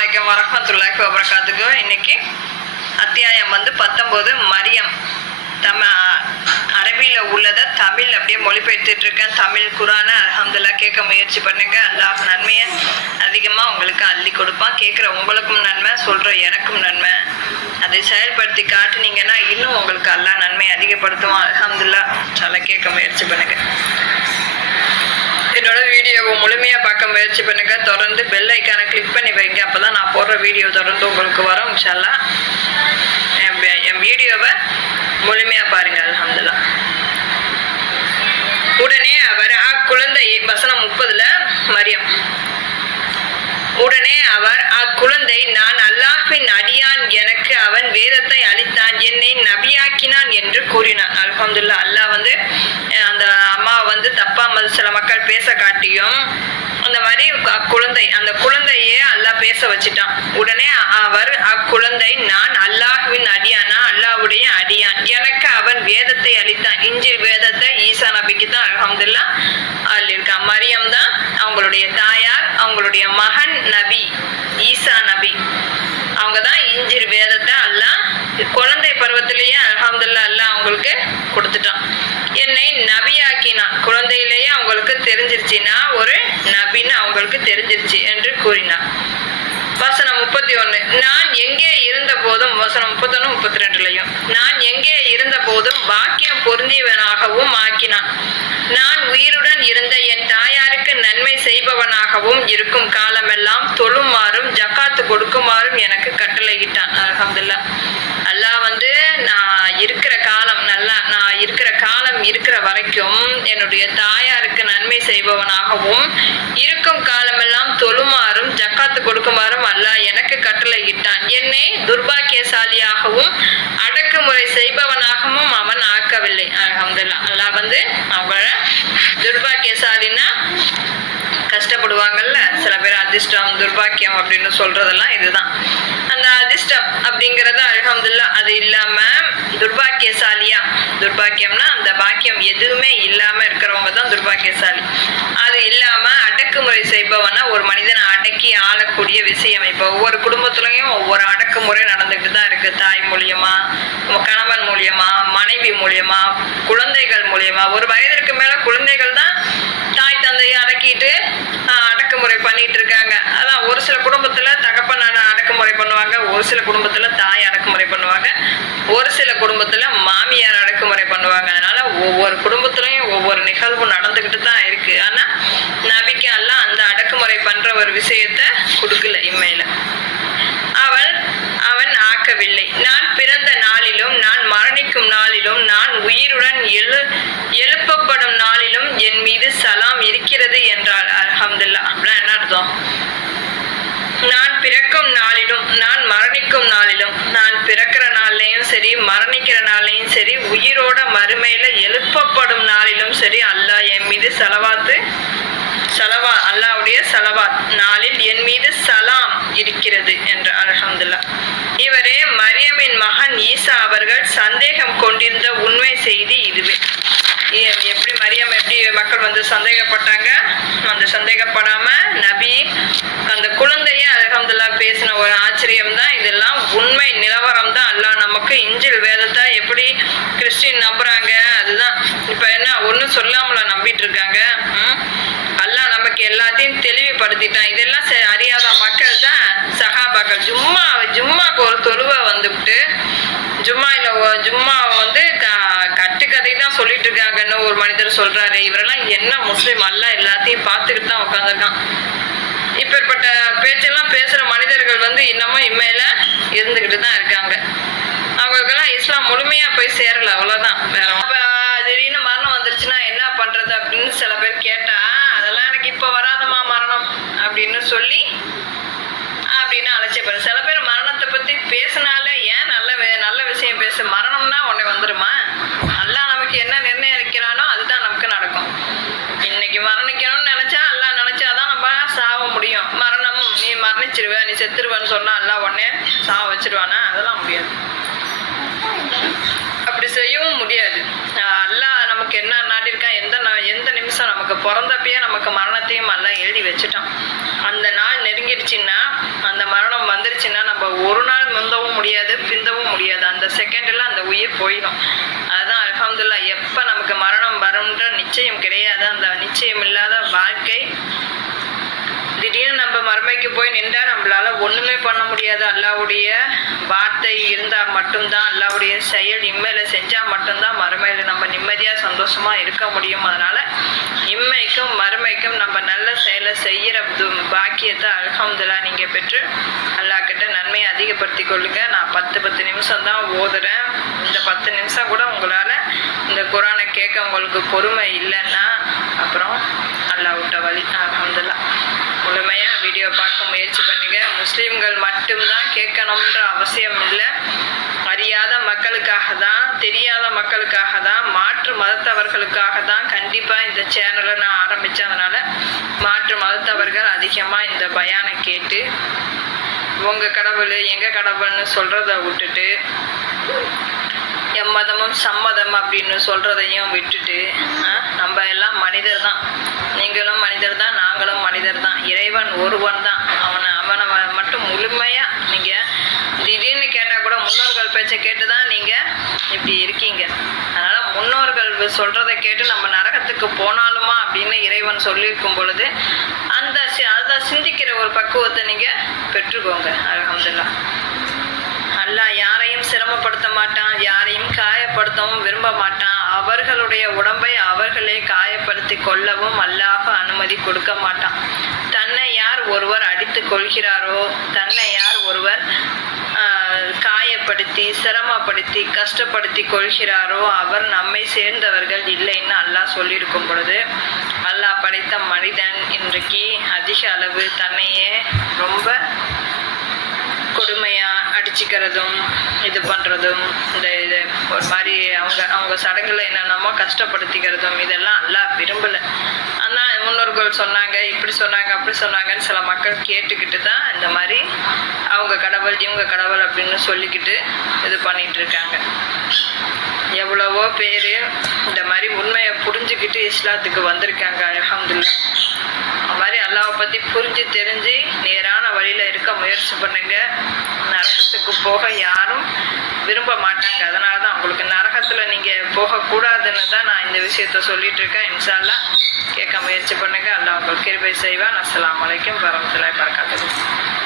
வலைக்கம் வரமத்துல்லாஹி வபரகாத்துக்கு இன்னைக்கு அத்தியாயம் வந்து பத்தொம்போது. மரியம். தம அரபியில் உள்ளதை தமிழ் அப்படியே மொழிபெயர்த்துட்டு இருக்கேன். தமிழ் குரானை அலமதுல்லா கேட்க முயற்சி பண்ணுங்க. அல்லாஹ் நன்மையை அதிகமாக உங்களுக்கு அள்ளி கொடுப்பான். கேட்குற உங்களுக்கும் நன்மை சொல்கிற எனக்கும் நன்மை. அதை செயல்படுத்தி காட்டுனீங்கன்னா இன்னும் உங்களுக்கு அல்லாஹ் நன்மை அதிகப்படுத்துவான். அலமதுல்லா நல்லா கேட்க முயற்சி பண்ணுங்க. முழுமையாக பார்க்க முயற்சி பண்ணுங்க. தொடர்ந்து பெல் ஐக்கானை கிளிக் பண்ணி வைங்க. அப்பதான் நான் போடுற வீடியோ தொடர்ந்து உங்களுக்கு வரும் இன்ஷால்லா என் வீடியோவை முழுமையாக பாருங்க அலமதுல்லா உடனே அவர் அக்குழந்தை வசனம் முப்பதுல மரியம். உடனே அவர் அக்குழந்தை நான் அல்லாஹின் அடியான் எனக்கு அவன் வேதத்தை அளித்தான் என்னை நபியாக்கினான் என்று கூறினான் அல்ஹம்துல்லா அல்லாஹ் வந்து அந்த அம்மா வந்து தப்பா மத- சில மக்கள் பேச காட்டியும் அந்த மாதிரி அக்குழந்தை அந்த குழந்தையே அல்லாஹ் பேச வச்சிட்டான். உடனே அவர் அக்குழந்தை நான் அல்லாஹ்வின் அடியானா? அல்லாஹுடைய அடியான். எனக்கு அவன் வேதத்தை அளித்தான். இஞ்சில் வேதத்தை ஈசா நபிக்கு தான் அல்ஹம்துல்லா அள்ளியிருக்கான். மரியம் தான் அவங்களுடைய தாயார் அவங்களுடைய மகன் நபி ஈசா நபி. அவங்க தான் இஞ்சிர் வேதத்தை அல்லாஹ் குழந்தை பருவத்திலேயே அலமதுல்லா அல்லாஹ் அவங்களுக்கு கொடுத்துட்டான். என்னை நபியாக்கினான் குழந்தையிலேயே அவங்களுக்கு தெரிஞ்சிருச்சுன்னா ஒரு நபின்னு அவங்களுக்கு தெரிஞ்சிருச்சு என்று கூறினார். வசனம் முப்பத்தி ஒன்று நான் எங்கே இருந்த போதும் வசனம் முப்பத்தொன்னு முப்பத்தி ரெண்டுலையும் நான் எங்கே இருந்த போதும் வாக்கியம் பொருந்தியவனாகவும் ஆக்கினான். நான் உயிருடன் இருந்த என் தாயாருக்கு நன்மை செய்பவனாகவும் இருக்கும் காலமெல்லாம் தொழுமாறும் ஜக்காத்து கொடுக்குமாறும் எனக்கு கட்டளையிட்டான். அலமதுல்லா அல்லாஹ் வந்து நான் இருக்கிற இருக்கிற வரைக்கும் என்னுடைய தாயாருக்கு நன்மை செய்பவனாகவும் இருக்கும் காலமெல்லாம் தொழுமாறும் ஜக்காத்து கொடுக்குமாறும் அல்லாஹ் எனக்கு கட்டளையிட்டான். என்னை துர்பாக்கியசாலியாகவும் அடக்குமுறை செய்பவனாகவும் அவன் ஆக்கவில்லை. அல்ஹம்துலில்லாஹ். அல்லாஹ் வந்து அவளை துர்பாக்கியசாலின்னா கஷ்டப்படுவாங்கல்ல? சில பேர் அதிர்ஷ்டம் துர்பாக்கியம் அப்படின்னு சொல்றதெல்லாம் இதுதான். அந்த கஷ்டம் அப்படிங்கறது அலமதுல்லா அது இல்லாம துர்பாக்கியசாலியா? துர்பாக்கியம்னா அந்த பாக்கியம் எதுவுமே இல்லாம இருக்கிறவங்க தான் துர்பாக்கியசாலி. அது இல்லாம அடக்குமுறை செய்பவனா ஒரு மனிதனை அடக்கி ஆளக்கூடிய விஷயம் இப்ப ஒவ்வொரு குடும்பத்துலயும் ஒவ்வொரு அடக்குமுறை நடந்துகிட்டு தான் இருக்கு. தாய் மூலியமா கணவன் மூலியமா மனைவி மூலியமா குழந்தைகள் மூலியமா. ஒரு வயதிற்கு மேல குழந்தைகள் தான் தாய் தந்தையை அடக்கிட்டு ஆஹ், அடக்குமுறை பண்ணிட்டு இருக்காங்க அதான் ஒரு சில குடும்பத்துல தகப்பன் அட- அடக்குமுறை பண்ணுவாங்க ஒரு சில குடும்பத்துல தாய் அடக்குமுறை பண்ணுவாங்க ஒரு சில குடும்பத்துல மாமியார் அடக்குமுறை பண்ணுவாங்க. அதனால ஒவ்வொரு குடும்பத்திலையும் ஒவ்வொரு நிகழ்வு நடந்துகிட்டு தான் இருக்கு. ஆனா நபிக்கு அல்ல அந்த அடக்குமுறை பண்ற ஒரு விஷயத்த கொடுக்கல இம்மையில. அவள் அவன் ஆக்கவில்லை. நான் பிறந்த நாளிலும் நான் மரணிக்கும் நாளிலும் நான் உயிருடன் எழு எழுப்பப்படும் நாளிலும் என் மீது சலாம் இருக்கிறது என்றாள். அஹமதுல்லா அப்படின்னா என்ன அர்த்தம்? நான் பிறக்கும் நாளிலும் நான் மரணிக்கும் நாளிலும் சரி மரணிக்கிற நாளையும் சரி உயிரோட மறுமையில எழுப்பப்படும் நாளிலும் சரி அல்லாஹ் என் மீது செலவாத்து செலவா அல்லாவுடைய செலவாத் நாளில் என் மீது சலாம் இருக்கிறது என்று அல்ஹம்துலில்லாஹ். இவரே மரியமின் மகன் ஈசா அவர்கள் சந்தேகம் கொண்டிருந்த உண்மை செய்தி இதுவே. எப்படி மரியம் எப்படி மக்கள் வந்து சந்தேகப்பட்டாங்க? அந்த சந்தேகப்படாம நபி அந்த குழந்தைய அலகம்துல்லா பேசின ஒரு ஆச்சரியம் தான் இதெல்லாம் உண்மை நிலவரம் தான் அல்ல நமக்கு இஞ்சில் வேதத்தை எப்படி கிறிஸ்டின் நம்புறாங்க? அதுதான். இப்ப என்ன ஒன்றும் சொல்லாமல நம்பிட்டு இருக்காங்க ம்? அல்லாஹ் நமக்கு எல்லாத்தையும் தெளிவுபடுத்திட்டான். இதெல்லாம் அறியாத மக்கள் தான் சகாபாக்கள் ஜும்மா ஜும்மாக்கு ஒரு தொழுவை வந்துவிட்டு ஜும்மா இல்லை ஜும்மா வந்து மனிதர் சொல்றாரு இவரெல்லாம் என்ன முஸ்லீம் அல்ல எல்லாத்தையும் பார்த்துக்கிட்டு தான் உட்காந்துருக்கான் இப்பேற்பட்ட பேச்செல்லாம் பேசுற மனிதர்கள் வந்து இன்னமும் இம்மையில இருந்துகிட்டு தான் இருக்காங்க. அவங்களுக்கெல்லாம் இஸ்லாம் முழுமையா போய் சேரல அவ்வளவுதான். வேற ஒண்ணும். அப்ப திடீர்னு மரணம் வந்துருச்சுன்னா என்ன பண்றது அப்படின்னு சில பேர் கேட்டா அதெல்லாம் எனக்கு இப்ப வராதமா மரணம் அப்படின்னு சொல்லி அப்படின்னு அலட்சியப்படுற சில பேர் மரணத்தை பத்தி பேசினால ஏன் நல்ல வே- நல்ல விஷயம் பேசு மரணம்னா உடனே வந்துருமா அல்லாஹ் நமக்கு என்ன நிர்ணயம் இருக்கிறானோ அதுதான் நமக்கு நடக்கும் இன்னைக்கு மரணிக்கணும்னு நினைச்சா அல்லாஹ் நினைச்சாதான் நம்ம சாவ முடியும் மரணம் நீ மரணிச்சிருவ நீ செத்துருவேன்னு சொன்னா எல்லாம் உடனே சாவ வச்சிருவானா? அதெல்லாம் முடியாது. அப்படி செய்யவும் முடியாது. அல்லா நமக்கு என்ன நாடிருக்கான் எந்த எந்த நிமிஷம் நமக்கு பிறந்தப்பயே நமக்கு மரணத்தையும் எல்லாம் எழுதி வச்சுட்டான். அந்த நாள் நெருங்கிடுச்சுன்னா அந்த மரணம் ஒரு நாள் முந்தவும் முடியாது பிந்தவும் முடியாது. அந்த செகண்ட்ல அந்த உயிர் போயிடும். அதுதான் அலமதுல்லா எப்போ நமக்கு மரணம் வரும்ன்ற நிச்சயம் கிடையாது. அந்த நிச்சயம் இல்லாத வாழ்க்கை திடீர்னு நம்ம மறுமைக்கு போய் நின்றா நம்மளால ஒண்ணுமே பண்ண முடியாது. அல்லாவுடைய வார்த்தை இருந்தா மட்டும்தான் அல்லாவுடைய செயல் இம்மையில செஞ்சா மட்டும்தான் மறுமையில நம்ம நிம்மதியா சந்தோஷமா இருக்க முடியும். அதனால இம்மைக்கும் மறுமைக்கும் நம்ம நல்ல செயலை செய்யற பாக்கியத்தை அலகம்துல்லா நீங்க பெற்று அல்லாஹ் கிட்ட நன்மையை அதிகப்படுத்தி கொள்ளுங்க. நான் பத்து பத்து நிமிஷம் தான் ஓதுறேன். இந்த பத்து நிமிஷம் கூட உங்களால இந்த குரானை கேட்க உங்களுக்கு பொறுமை இல்லைன்னா அப்புறம் அல்லா விட்ட வழி அலகம்துல்லா முழுமையாக வீடியோ பார்க்க முயற்சி பண்ணுங்கள் முஸ்லீம்கள் மட்டும்தான் கேட்கணுன்ற அவசியம் இல்லை. அறியாத மக்களுக்காக தான் தெரியாத மக்களுக்காக தான் மாற்று மதத்தவர்களுக்காக தான் கண்டிப்பாக இந்த சேனலை நான் ஆரம்பிச்சேன் மாற்று மதத்தவர்கள் அதிகமாக இந்த பயானை கேட்டு உங்கள் கடவுள் எங்கள் கடவுள்னு சொல்கிறத விட்டுட்டு எம்மதமும் சம்மதம் அப்படின்னு சொல்றதையும் விட்டுட்டு நம்ம எல்லாம் மனிதர் தான். நீங்களும் மனிதர் தான் நாங்களும் மனிதர் தான். இறைவன் ஒருவன் தான். அவனை அவனை மட்டும் முழுமையா நீங்க திடீர்னு கேட்டா கூட முன்னோர்கள் பேச்சை கேட்டு தான் நீங்க இப்படி இருக்கீங்க. அதனால முன்னோர்கள் சொல்றதை கேட்டு நம்ம நரகத்துக்கு போனாலுமா அப்படின்னு இறைவன் சொல்லியிருக்கும் பொழுது அந்த சி- அதை சிந்திக்கிற ஒரு பக்குவத்தை நீங்க பெற்றுக்கோங்க. அல்ஹம்துலில்லாஹ். சிரமப்படுத்த மாட்டான் யாரையும் காயப்படுத்தவும் விரும்ப மாட்டான் அவர்களுடைய உடம்பை அவர்களே காயப்படுத்தி கொள்ளவும் அல்லாஹ அனுமதி கொடுக்க மாட்டான் தன்னை யார் ஒருவர் அடித்து கொள்கிறாரோ தன்னை யார் ஒருவர் காயப்படுத்தி சிரமப்படுத்தி கஷ்டப்படுத்தி கொள்கிறாரோ அவர் நம்மை சேர்ந்தவர்கள் இல்லைன்னு அல்லாஹ் சொல்லியிருக்கும் பொழுது அல்லாஹ் படைத்த மனிதன் இன்றைக்கு அதிக அளவு தன்னையே ரொம்ப கொடுமையா அடிச்சுக்கிறதும் இது பண்ணுறதும் இந்த இது ஒரு மாதிரி அவங்க அவங்க சடங்குல என்னென்னமோ கஷ்டப்படுத்திக்கிறதும் இதெல்லாம் எல்லாம் விரும்பலை. ஆனால் முன்னோர்கள் சொன்னாங்க இப்படி சொன்னாங்க அப்படி சொன்னாங்கன்னு சில மக்கள் கேட்டுக்கிட்டு தான் இந்த மாதிரி அவங்க கடவுள் இவங்க கடவுள் அப்படின்னு சொல்லிக்கிட்டு இது பண்ணிகிட்டு இருக்காங்க எவ்வளவோ பேர் இந்த மாதிரி உண்மையை புரிஞ்சுக்கிட்டு இஸ்லாத்துக்கு வந்திருக்காங்க அலமதுல்லா அல்லாவை பத்தி புரிஞ்சு தெரிஞ்சு நேரான வழியில இருக்க முயற்சி பண்ணுங்க. நரகத்துக்கு போக யாரும் விரும்ப மாட்டாங்க. அதனால தான் உங்களுக்கு நரகத்துல நீங்க போகக்கூடாதுன்னு தான் நான் இந்த விஷயத்த சொல்லிட்டு இருக்கேன். இன்ஷா கேட்க முயற்சி பண்ணுங்க. அல்லா உங்களுக்கு கிருபை செய்வான். அஸ்லாம் வலைக்கும் வரமத்துல வரகாத்துஹு